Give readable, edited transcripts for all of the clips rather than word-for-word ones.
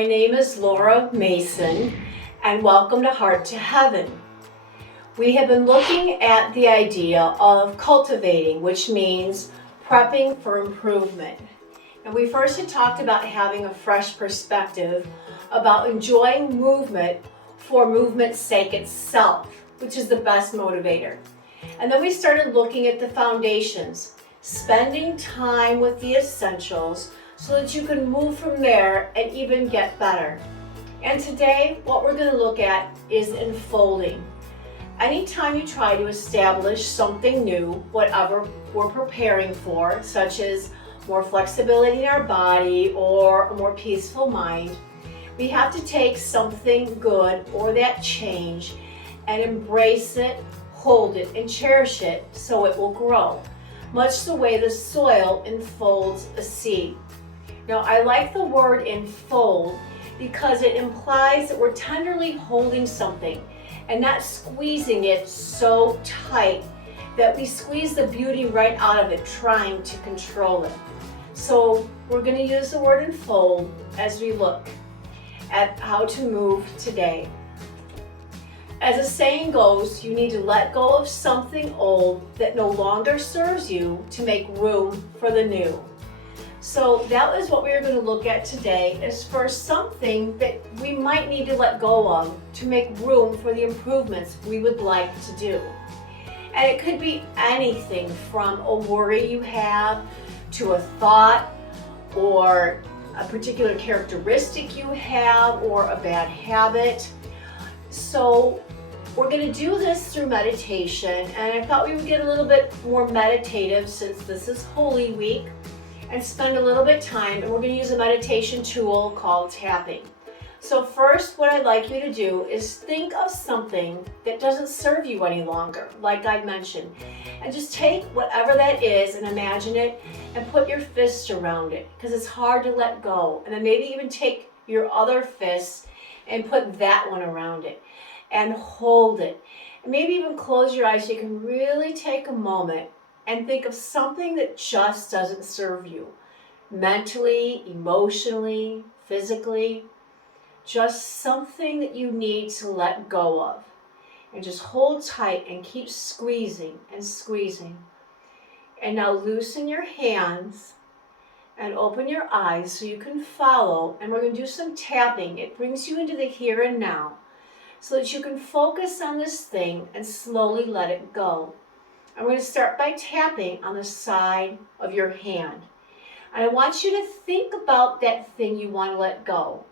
My name is Laura Mason, and welcome to Heart to Heaven. We have been looking at the idea of cultivating, which means prepping for improvement. And we first had talked about having a fresh perspective, about enjoying movement for movement's sake itself, which is the best motivator. And then we started looking at the foundations, spending time with the essentials so that you can move from there and even get better. And today, what we're going to look at is enfolding. Anytime you try to establish something new, whatever we're preparing for, such as more flexibility in our body or a more peaceful mind, we have to take something good or that change and embrace it, hold it, and cherish it so it will grow, much the way the soil enfolds a seed. Now, I like the word enfold because it implies that we're tenderly holding something and not squeezing it so tight that we squeeze the beauty right out of it, trying to control it. So we're going to use the word enfold as we look at how to move today. As the saying goes, you need to let go of something old that no longer serves you to make room for the new. So that is what we are going to look at today, is for something that we might need to let go of to make room for the improvements we would like to do. And it could be anything from a worry you have to a thought or a particular characteristic you have or a bad habit. So we're going to do this through meditation, and I thought we would get a little bit more meditative since this is Holy Week, and spend a little bit of time, and we're going to use a meditation tool called tapping. So first, what I'd like you to do is think of something that doesn't serve you any longer, like I mentioned, and just take whatever that is and imagine it and put your fist around it, because it's hard to let go. And then maybe even take your other fist and put that one around it and hold it. And maybe even close your eyes so you can really take a moment and think of something that just doesn't serve you, mentally, emotionally, physically, just something that you need to let go of. And just hold tight and keep squeezing and squeezing. And now loosen your hands and open your eyes so you can follow. And we're going to do some tapping. It brings you into the here and now so that you can focus on this thing and slowly let it go. I'm going to start by tapping on the side of your hand. And I want you to think about that thing you want to let go.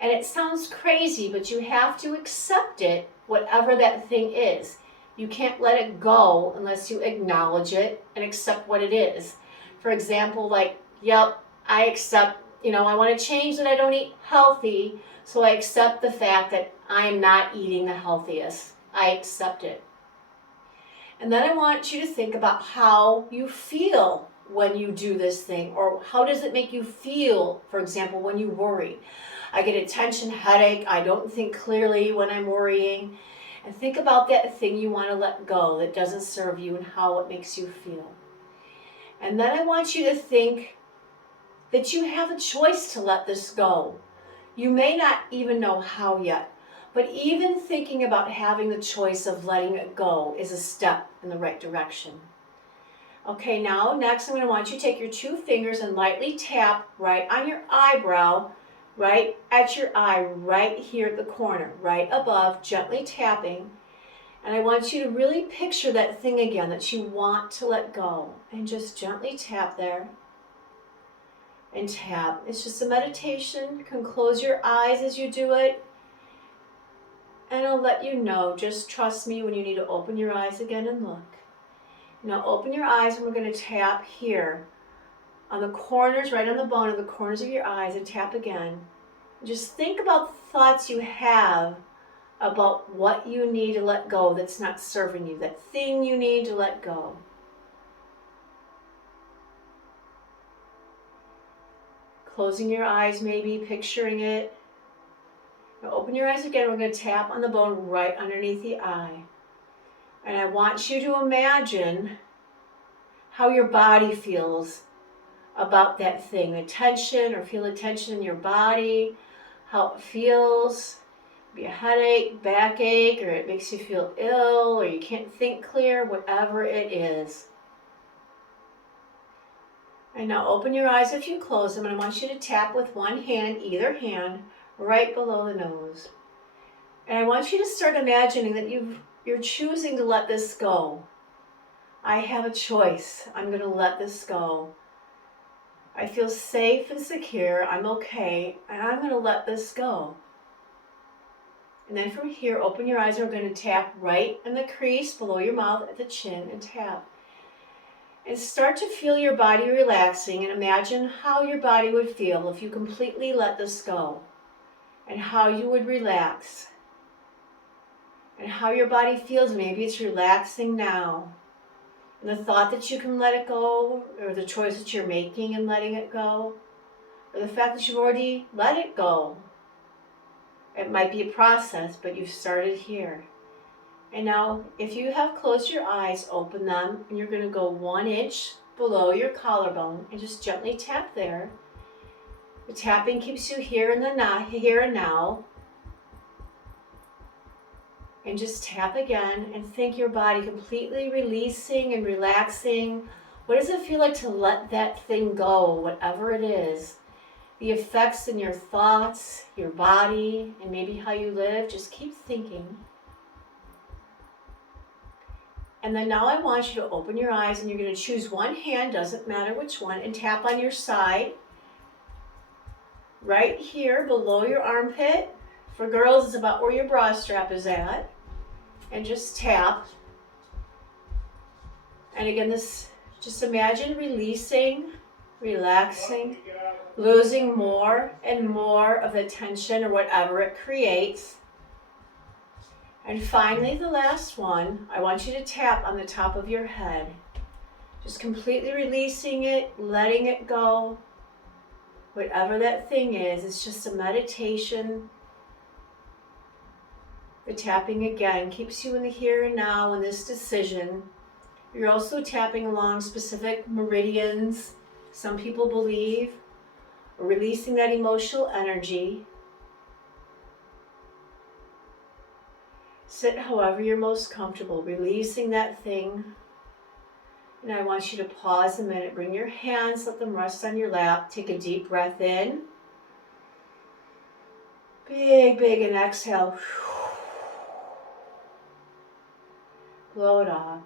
And it sounds crazy, but you have to accept it, whatever that thing is. You can't let it go unless you acknowledge it and accept what it is. For example, like, yep, I accept, I want to change that I don't eat healthy, so I accept the fact that I am not eating the healthiest. I accept it. And then I want you to think about how you feel when you do this thing, or how does it make you feel, for example, when you worry. I get a tension headache, I don't think clearly when I'm worrying. And think about that thing you want to let go that doesn't serve you and how it makes you feel. And then I want you to think that you have a choice to let this go. You may not even know how yet. But even thinking about having the choice of letting it go is a step in the right direction. Okay, now next I'm going to want you to take your two fingers and lightly tap right on your eyebrow, right at your eye, right here at the corner, right above, gently tapping. And I want you to really picture that thing again that you want to let go. And just gently tap there. And tap. It's just a meditation. You can close your eyes as you do it. And I'll let you know, just trust me when you need to open your eyes again and look. Now open your eyes and we're going to tap here on the corners, right on the bone of the corners of your eyes, and tap again. Just think about the thoughts you have about what you need to let go that's not serving you, that thing you need to let go. Closing your eyes maybe, picturing it. Now open your eyes again. We're going to tap on the bone right underneath the eye. And I want you to imagine how your body feels about that thing, the tension, or feel the tension in your body, how it feels. Be a headache, backache, or it makes you feel ill, or you can't think clear, whatever it is. And now open your eyes if you close them, and I want you to tap with one hand, either hand, right below the nose. And I want you to start imagining that you're choosing to let this go. I have a choice. I'm going to let this go. I feel safe and secure. I'm okay, and I'm going to let this go. And then from here, open your eyes, and we're going to tap right in the crease below your mouth at the chin and tap. And start to feel your body relaxing, and imagine how your body would feel if you completely let this go. And how you would relax. And how your body feels. Maybe it's relaxing now. And the thought that you can let it go, or the choice that you're making in letting it go, or the fact that you've already let it go. It might be a process, but you've started here. And now, if you have closed your eyes, open them, and you're going to go 1 inch below your collarbone and just gently tap there. The tapping keeps you here and now. And just tap again and think your body completely releasing and relaxing. What does it feel like to let that thing go, whatever it is? The effects in your thoughts, your body, and maybe how you live. Just keep thinking. And then now I want you to open your eyes, and you're going to choose one hand, doesn't matter which one, and tap on your side. Right here below your armpit. For girls, it's about where your bra strap is at. And just tap. And again, just imagine releasing, relaxing, losing more and more of the tension or whatever it creates. And finally, the last one, I want you to tap on the top of your head. Just completely releasing it, letting it go. Whatever that thing is, it's just a meditation. The tapping again keeps you in the here and now in this decision. You're also tapping along specific meridians, some people believe, or releasing that emotional energy. Sit however you're most comfortable, releasing that thing. And I want you to pause a minute, bring your hands, let them rest on your lap, take a deep breath in. Big, and exhale. Blow it off.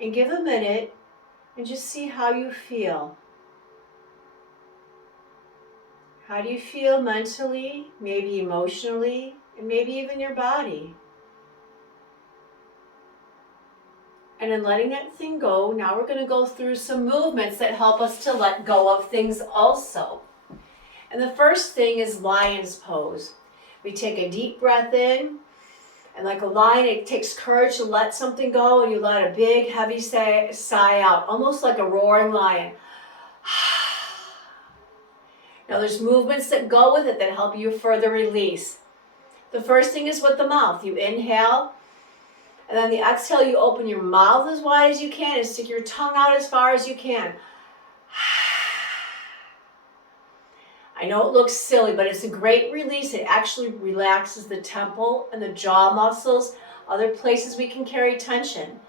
And give a minute and just see how you feel. How do you feel mentally, maybe emotionally, and maybe even your body? And in letting that thing go, now we're going to go through some movements that help us to let go of things also. And the first thing is lion's pose. We take a deep breath in, and like a lion, it takes courage to let something go, and you let a big, heavy sigh out, almost like a roaring lion. Now there's movements that go with it that help you further release. The first thing is with the mouth. You inhale, and then the exhale, you open your mouth as wide as you can and stick your tongue out as far as you can. I know it looks silly, but it's a great release. It actually relaxes the temple and the jaw muscles, other places we can carry tension.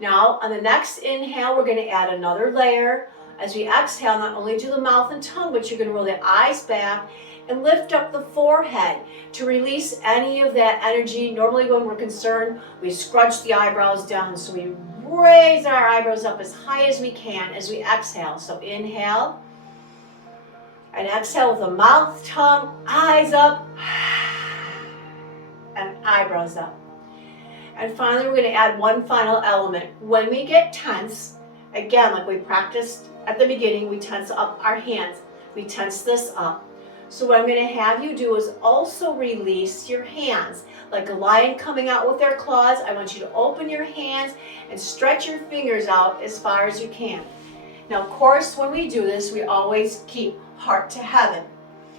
Now, on the next inhale, we're going to add another layer. As we exhale, not only do the mouth and tongue, but you're going to roll the eyes back and lift up the forehead to release any of that energy. Normally when we're concerned, we scrunch the eyebrows down. So we raise our eyebrows up as high as we can as we exhale. So inhale. And exhale with the mouth, tongue, eyes up, and eyebrows up. And finally, we're going to add one final element. When we get tense, again, like we practiced at the beginning, we tense up our hands. We tense this up. So what I'm going to have you do is also release your hands. Like a lion coming out with their claws, I want you to open your hands and stretch your fingers out as far as you can. Now, of course, when we do this, we always keep heart to heaven.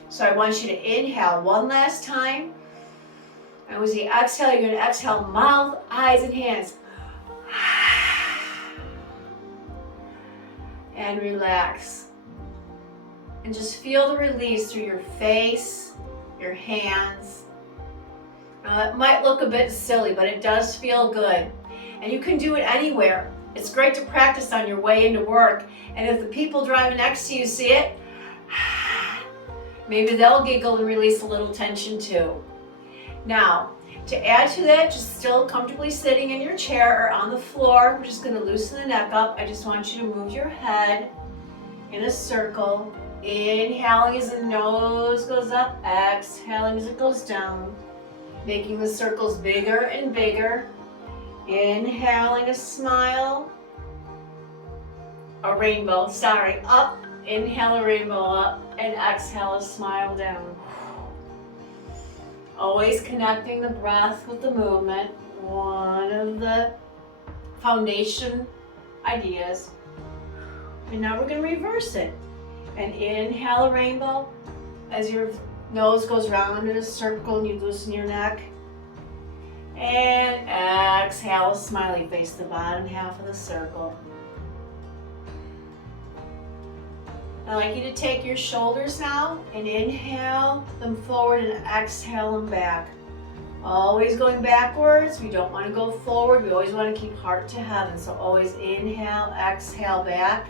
So I want you to inhale one last time. And as you exhale, you're going to exhale mouth, eyes, and hands. And relax. And just feel the release through your face, your hands. Now, it might look a bit silly, but it does feel good. And you can do it anywhere. It's great to practice on your way into work. And if the people driving next to you see it, maybe they'll giggle and release a little tension too. Now, to add to that, just still comfortably sitting in your chair or on the floor, we're just going to loosen the neck up. I just want you to move your head in a circle. Inhaling as the nose goes up, exhaling as it goes down, making the circles bigger and bigger. Inhaling a smile, a rainbow, up, inhale a rainbow up, and exhale a smile down. Always connecting the breath with the movement, one of the foundation ideas. And now we're going to reverse it. And inhale a rainbow as your nose goes round in a circle and you loosen your neck. And exhale a smiley face, the bottom half of the circle. I'd like you to take your shoulders now and inhale them forward and exhale them back. Always going backwards. We don't want to go forward. We always want to keep heart to heaven. So always inhale, exhale back.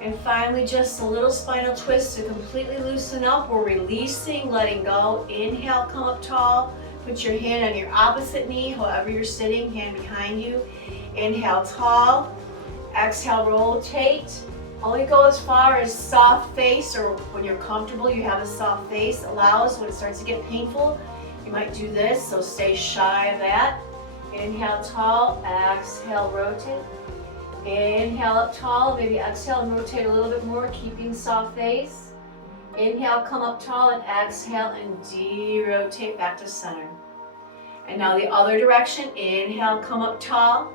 And finally, just a little spinal twist to completely loosen up. We're releasing, letting go. Inhale, come up tall. Put your hand on your opposite knee, however you're sitting, hand behind you. Inhale, tall. Exhale, rotate. Only go as far as soft face, or when you're comfortable, you have a soft face. Allows when it starts to get painful, you might do this, so stay shy of that. Inhale, tall. Exhale, rotate. Inhale up tall, maybe exhale and rotate a little bit more, keeping soft face. Inhale, come up tall, and exhale and de-rotate back to center. And now the other direction. Inhale, come up tall.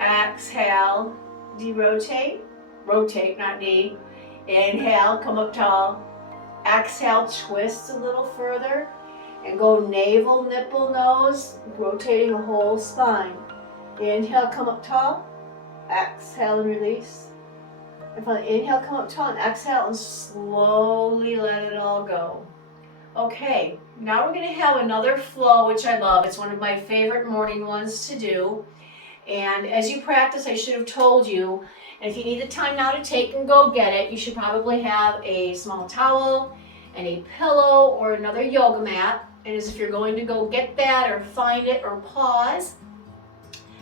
Exhale, de-rotate. Rotate, not de. Inhale, come up tall. Exhale, twist a little further. And go navel, nipple, nose, rotating the whole spine. Inhale, come up tall. Exhale and release. And finally, inhale, come up tall, and exhale and slowly let it all go. Okay, now we're going to have another flow, which I love. It's one of my favorite morning ones to do. And as you practice, I should have told you, and if you need the time now to take and go get it, you should probably have a small towel and a pillow or another yoga mat. And as if you're going to go get that or find it or pause,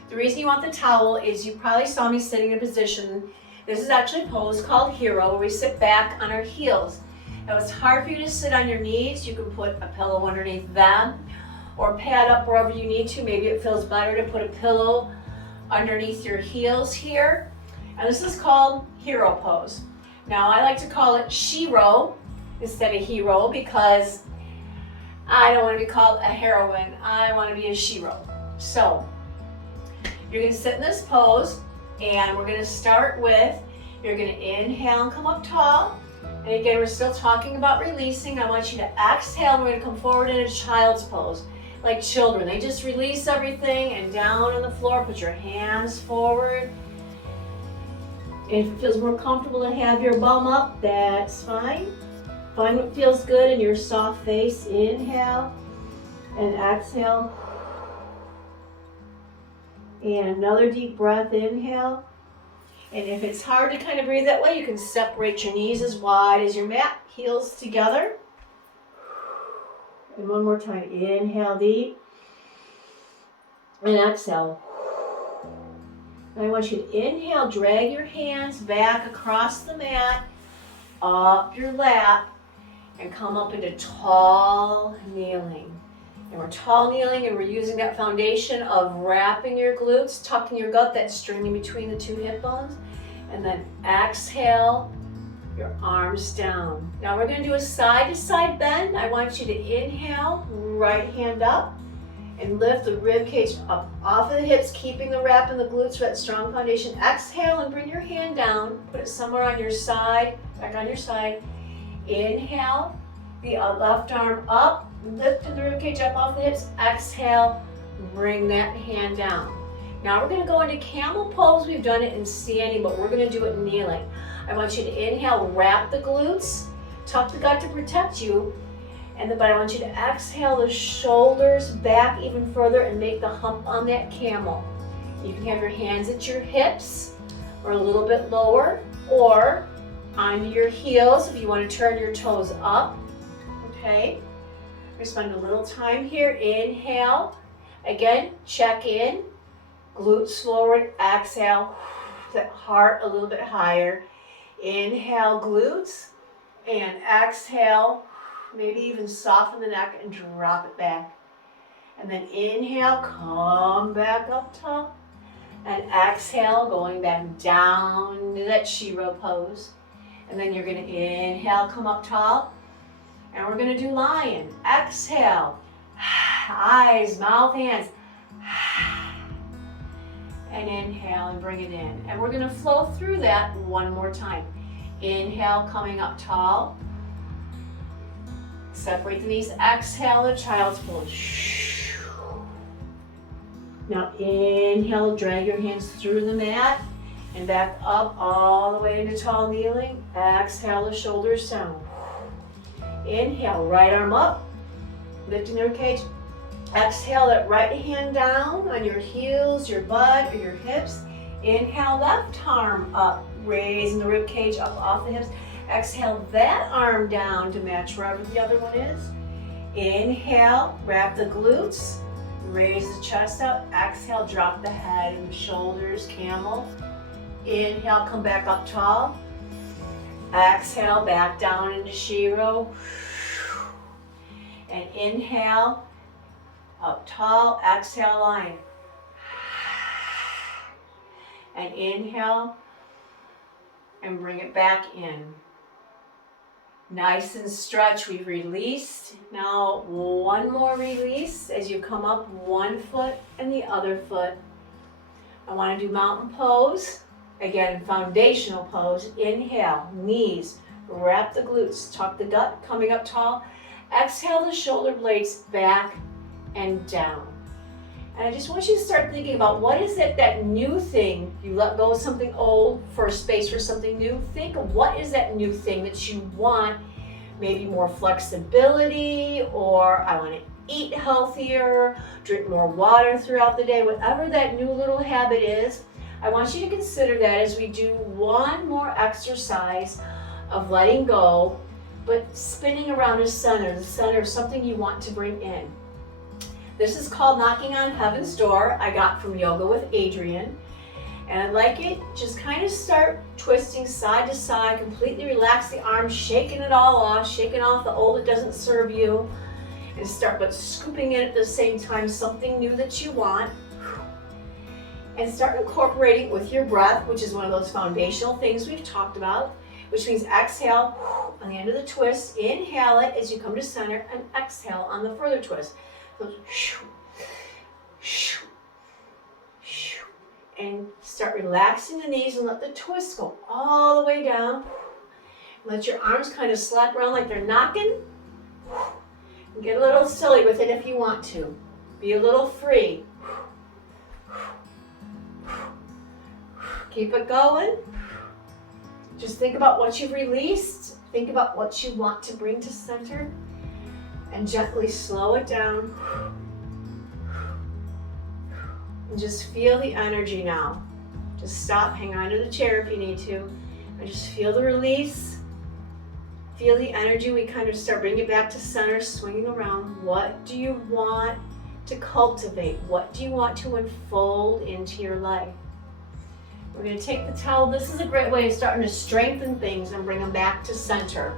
the reason you want the towel is you probably saw me sitting in a position. This is actually a pose called Hero, where we sit back on our heels. Now it's hard for you to sit on your knees. You can put a pillow underneath them or pad up wherever you need to. Maybe it feels better to put a pillow underneath your heels here. And this is called Hero Pose. Now I like to call it Shero instead of Hero because I don't want to be called a heroine. I want to be a Shero. So you're going to sit in this pose, and we're going to start with, you're going to inhale and come up tall. And again, we're still talking about releasing. I want you to exhale, and we're going to come forward in a child's pose, like children. They just release everything, and down on the floor, put your hands forward. And if it feels more comfortable to have your bum up, that's fine. Find what feels good in your soft face. Inhale and exhale. And another deep breath, inhale. And if it's hard to kind of breathe that way, you can separate your knees as wide as your mat, heels together. And one more time, inhale deep. And exhale. And I want you to inhale, drag your hands back across the mat, up your lap, and come up into tall kneeling. And we're tall kneeling, and we're using that foundation of wrapping your glutes, tucking your gut, that string in between the two hip bones. And then exhale, your arms down. Now we're going to do a side-to-side bend. I want you to inhale, right hand up, and lift the rib cage up off of the hips, keeping the wrap in the glutes for that strong foundation. Exhale and bring your hand down. Put it somewhere on your side, back on your side. Inhale, the left arm up, lifting the rib cage up off the hips. Exhale, bring that hand down. Now we're going to go into Camel Pose. We've done it in standing, but we're going to do it kneeling. I want you to inhale, wrap the glutes, tuck the gut to protect you. But I want you to exhale the shoulders back even further and make the hump on that camel. You can have your hands at your hips or a little bit lower, or onto your heels if you want to turn your toes up. Okay, we're going to spend a little time here. Inhale. Again, check in. Glutes forward. Exhale. That heart a little bit higher. Inhale, glutes. And exhale. Maybe even soften the neck and drop it back. And then inhale, come back up tall. And exhale, going back down to that Shiro pose. And then you're going to inhale, come up tall. And we're going to do lion. Exhale. Eyes, mouth, hands. And inhale and bring it in. And we're going to flow through that one more time. Inhale, coming up tall. Separate the knees. Exhale, the child's pose. Now inhale, drag your hands through the mat and back up all the way into tall kneeling. Exhale, the shoulders down. Inhale, right arm up, lifting the ribcage. Exhale, that right hand down on your heels, your butt, or your hips. Inhale, left arm up, raising the ribcage up off the hips. Exhale, that arm down to match wherever the other one is. Inhale, wrap the glutes, raise the chest up. Exhale, drop the head and the shoulders, camel. Inhale, come back up tall. Exhale, back down into Shiro. And inhale, up tall. Exhale, lion. And inhale, and bring it back in. Nice and stretch, we've released. Now one more release as you come up one foot and the other foot. I want to do mountain pose. Again, foundational pose. Inhale, knees, wrap the glutes, tuck the gut, coming up tall. Exhale the shoulder blades back and down. And I just want you to start thinking about what is it, that new thing. You let go of something old for a space for something new. Think of what is that new thing that you want. Maybe more flexibility, or I want to eat healthier, drink more water throughout the day. Whatever that new little habit is, I want you to consider that as we do one more exercise of letting go, but spinning around the center of something you want to bring in. This is called Knocking on Heaven's Door. I got from Yoga with Adrienne. And I'd like it, just kind of start twisting side to side, completely relax the arms, shaking it all off, shaking off the old that doesn't serve you. And start but scooping in at the same time something new that you want. And start incorporating with your breath, which is one of those foundational things we've talked about, which means exhale on the end of the twist, inhale it as you come to center, and exhale on the further twist. And start relaxing the knees and let the twist go all the way down. Let your arms kind of slap around like they're knocking. And get a little silly with it if you want to. Be a little free. Keep it going. Just think about what you've released. Think about what you want to bring to center. And gently slow it down. And just feel the energy now. Just stop, hang on to the chair if you need to. And just feel the release. Feel the energy. We kind of start bringing it back to center, swinging around. What do you want to cultivate? What do you want to unfold into your life? We're going to take the towel. This is a great way of starting to strengthen things and bring them back to center.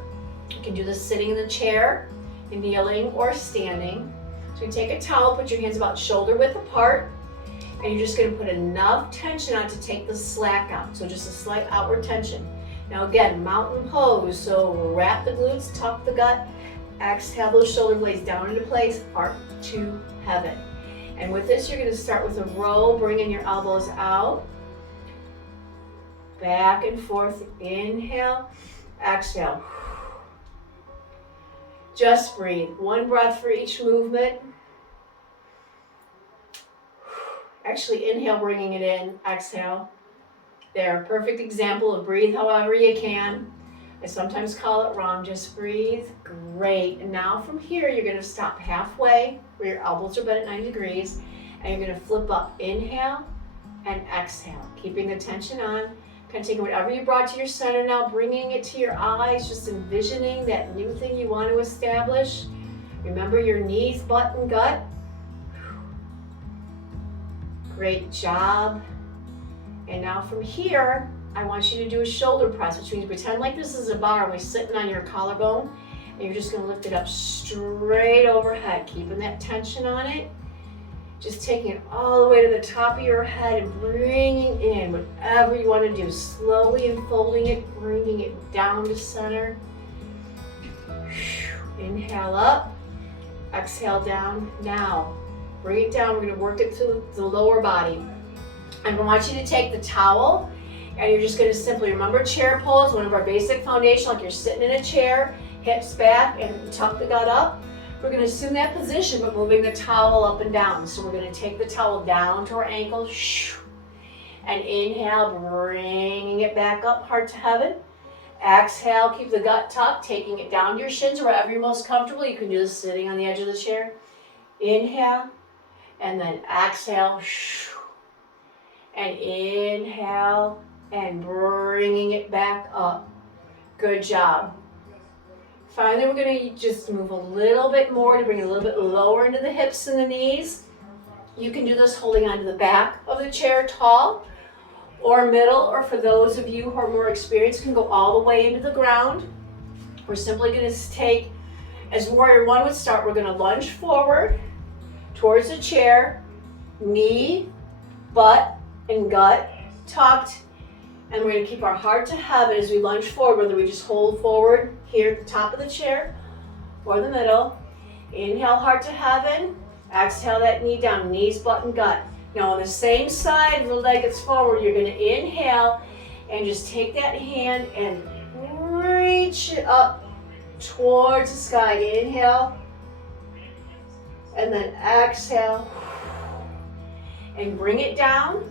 You can do this sitting in the chair, kneeling, or standing. So you take a towel, put your hands about shoulder width apart, and you're just going to put enough tension on to take the slack out. So just a slight outward tension. Now again, mountain pose. So wrap the glutes, tuck the gut, exhale those shoulder blades down into place, heart to heaven. And with this, you're going to start with a row, bringing your elbows out, back and forth. Inhale, exhale. Just breathe. One breath for each movement. Actually, inhale, bringing it in. Exhale. There, perfect example of breathe however you can. I sometimes call it wrong, just breathe. Great. And now from here, you're gonna stop halfway where your elbows are bent at 90 degrees, and you're gonna flip up. Inhale and exhale, keeping the tension on. Kind of taking whatever you brought to your center now, bringing it to your eyes, just envisioning that new thing you want to establish. Remember your knees, butt, and gut. Great job. And now from here, I want you to do a shoulder press, which means pretend like this is a bar and we're sitting on your collarbone, and you're just going to lift it up straight overhead, keeping that tension on it. Just taking it all the way to the top of your head and bringing in whatever you want to do. Slowly unfolding it, bringing it down to center. Inhale up, exhale down. Now, bring it down. We're going to work it through the lower body. I want you to take the towel, and you're just going to simply remember chair pose, one of our basic foundation, like you're sitting in a chair, hips back, and tuck the gut up. We're going to assume that position, but moving the towel up and down. So we're going to take the towel down to our ankles, and inhale, bringing it back up, heart to heaven. Exhale, keep the gut tucked, taking it down to your shins or wherever you're most comfortable. You can do this sitting on the edge of the chair. Inhale, and then exhale, and inhale, and bringing it back up. Good job. Finally, we're going to just move a little bit more to bring it a little bit lower into the hips and the knees. You can do this holding onto the back of the chair tall or middle, or for those of you who are more experienced, can go all the way into the ground. We're simply going to take, as warrior one would start, we're going to lunge forward towards the chair, knee, butt, and gut tucked. And we're going to keep our heart to heaven as we lunge forward, whether we just hold forward here at the top of the chair or the middle. Inhale, heart to heaven. Exhale that knee down, knees, butt, and gut. Now on the same side, the leg that's forward, you're going to inhale and just take that hand and reach it up towards the sky. Inhale, and then exhale, and bring it down.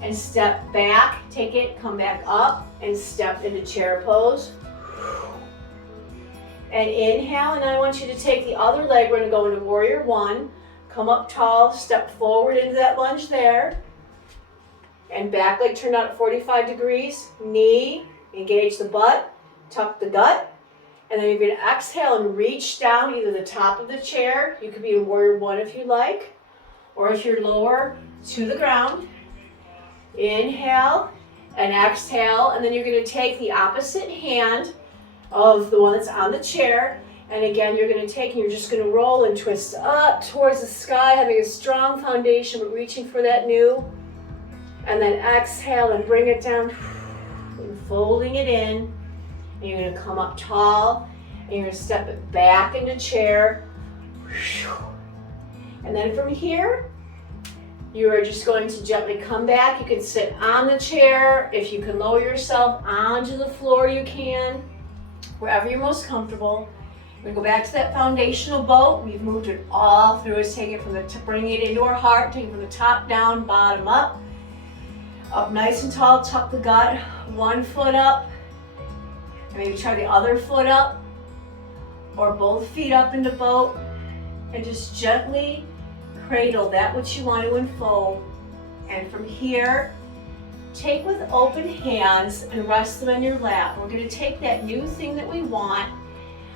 And step back, take it, come back up, and step into chair pose. And inhale, and then I want you to take the other leg, we're gonna go into warrior one, come up tall, step forward into that lunge there, and back leg turned out at 45 degrees, knee, engage the butt, tuck the gut, and then you're gonna exhale and reach down either the top of the chair, you could be in warrior one if you like, or if you're lower, to the ground. Inhale and exhale, and then you're going to take the opposite hand of the one that's on the chair, and again you're going to take and you're just going to roll and twist up towards the sky, having a strong foundation but reaching for that new, and then exhale and bring it down and folding it in, and you're going to come up tall and you're going to step it back into chair, and then from here you are just going to gently come back. You can sit on the chair. If you can lower yourself onto the floor, you can. Wherever you're most comfortable. We're going to go back to that foundational boat. We've moved it all through. It's taking it from the, bringing it into our heart, taking it from the top down, bottom up. Up nice and tall, tuck the gut. One foot up. And maybe try the other foot up. Or both feet up in the boat. And just gently cradle that which you want to unfold, and from here take with open hands and rest them on your lap. We're going to take that new thing that we want,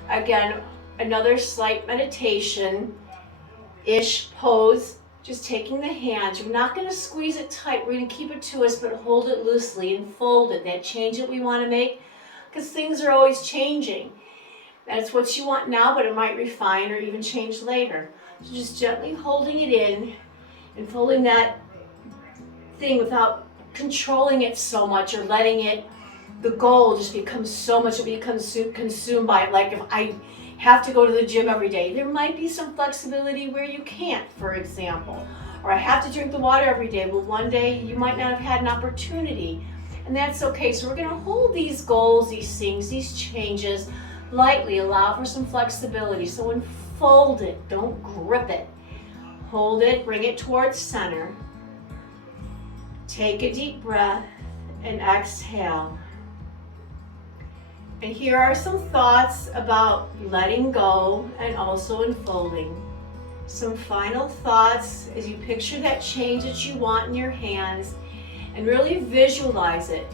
again another slight meditation-ish pose, just taking the hands. We're not going to squeeze it tight, we're going to keep it to us, but hold it loosely and fold it, that change that we want to make, because things are always changing. That's what you want now, but it might refine or even change later. So just gently holding it in and folding that thing without controlling it so much or letting it, the goal just becomes so much, it becomes consumed by it. Like if I have to go to the gym every day, there might be some flexibility where you can't, for example. Or I have to drink the water every day. Well, one day you might not have had an opportunity, and that's okay. So we're going to hold these goals, these things, these changes lightly, allow for some flexibility. So unfold it, don't grip it. Hold it, bring it towards center. Take a deep breath and exhale. And here are some thoughts about letting go and also unfolding. Some final thoughts as you picture that change that you want in your hands and really visualize it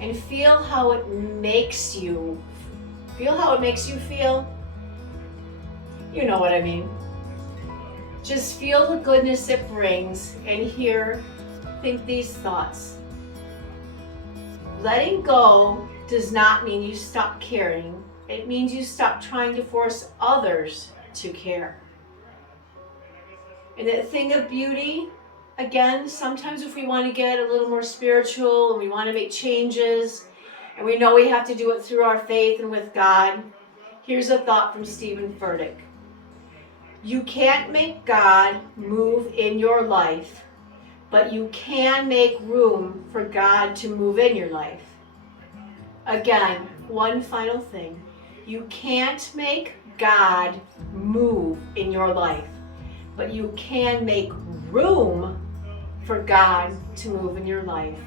and feel how it makes you feel. You know what I mean. Just feel the goodness it brings, and here, think these thoughts. Letting go does not mean you stop caring. It means you stop trying to force others to care. And that thing of beauty, again, sometimes if we want to get a little more spiritual and we want to make changes, and we know we have to do it through our faith and with God, here's a thought from Stephen Furtick. You can't make God move in your life, but you can make room for God to move in your life. Again, one final thing. You can't make God move in your life, but you can make room for God to move in your life.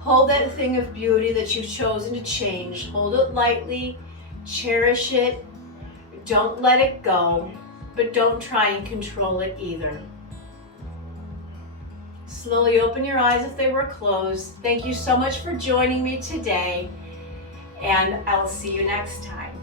Hold that thing of beauty that you've chosen to change. Hold it lightly, cherish it. Don't let it go, but don't try and control it either. Slowly open your eyes if they were closed. Thank you so much for joining me today, and I'll see you next time.